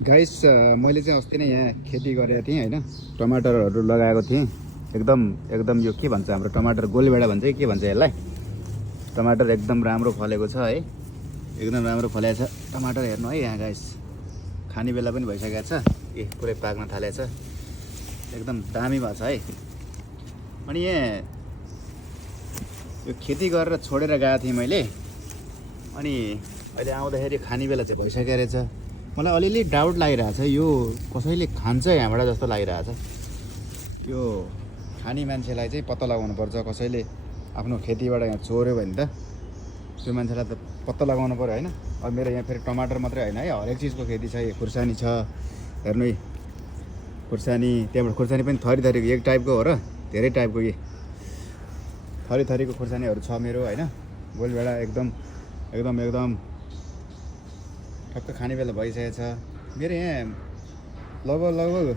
Guys मैले चाहिँ अस्ति नै यहाँ खेती गरेको थिएँ होइन, टमाटरहरू लगाएको थिएँ। एकदम एकदम यो के भन्छ हाम्रो टमाटर गोलभेडा भन्छ कि के भन्छ यसलाई। टमाटर एकदम राम्रो फलेको छ है, एकदम राम्रो फलेको छ टमाटर। हेर्नु है यहाँ गाइस, खाने बेला पनि भइसकेको छ, पुरै पाक्न थालेको छ, एकदम दामी भएको छ है। अनि यहाँ यो खेती गरेर छोडेर गएको थिएँ मैले, अनि अहिले आउँदाखेरि खाने बेला चाहिँ भइसकेको रहेछ। मलाई अलिअलि डाउट लागिरहेछ, यो कसैले खान्छ यहाँबाट जस्तो लागिरहेछ। यो खाने मान्छेलाई चाहिँ पत्ता लगाउनु पर्छ, कसैले आफ्नो खेतीबाट यहाँ चोर्यो भने त त्यो मान्छेलाई त पत्ता लगाउनु पऱ्यो होइन। अब मेरो यहाँ फेरि टमाटर मात्रै होइन है, हरेक चिजको खेती छ। यो खुर्सानी छ, हेर्नु है खुर्सानी, त्यहाँबाट खुर्सानी पनि थरी थरीको, एक टाइपको हो र धेरै टाइपको, थरी थरीको खुर्सानीहरू छ मेरो होइन। गोलभेडा एकदम एकदम एकदम ठक्क खाने बेला भइसकेको छ। मेरो यहाँ लगभग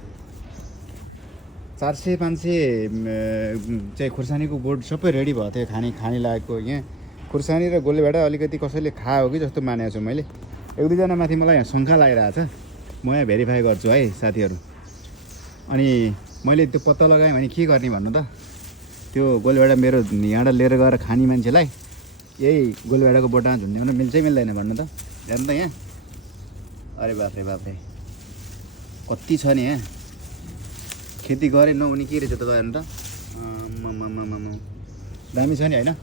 400-500 चाहिँ खुर्सानीको बोट सबै रेडी भएको थियो खाने लागेको। यहाँ खुर्सानी र गोलभेडा अलिकति कसैले खायो कि जस्तो मानेको छु मैले। एक दुईजना माथि मलाई यहाँ शङ्का लागिरहेछ, म यहाँ भेरिफाई गर्छु है साथीहरू। अनि मैले त्यो पत्ता लगाएँ भने के गर्ने भन्नु त, त्यो गोलभेडा मेरो यहाँबाट लिएर गएर खाने मान्छेलाई यही गोलभेडाको बोटामा झुन्ड्याउन मिल्छ मिल्दैन भन्नु त। हेर्नु त यहाँ, अरे बाफ्रे बाफ्रे कति छ नि यहाँ। खेती गरे नहुने के रहेछ त, हेर्नु त, दामी छ नि होइन।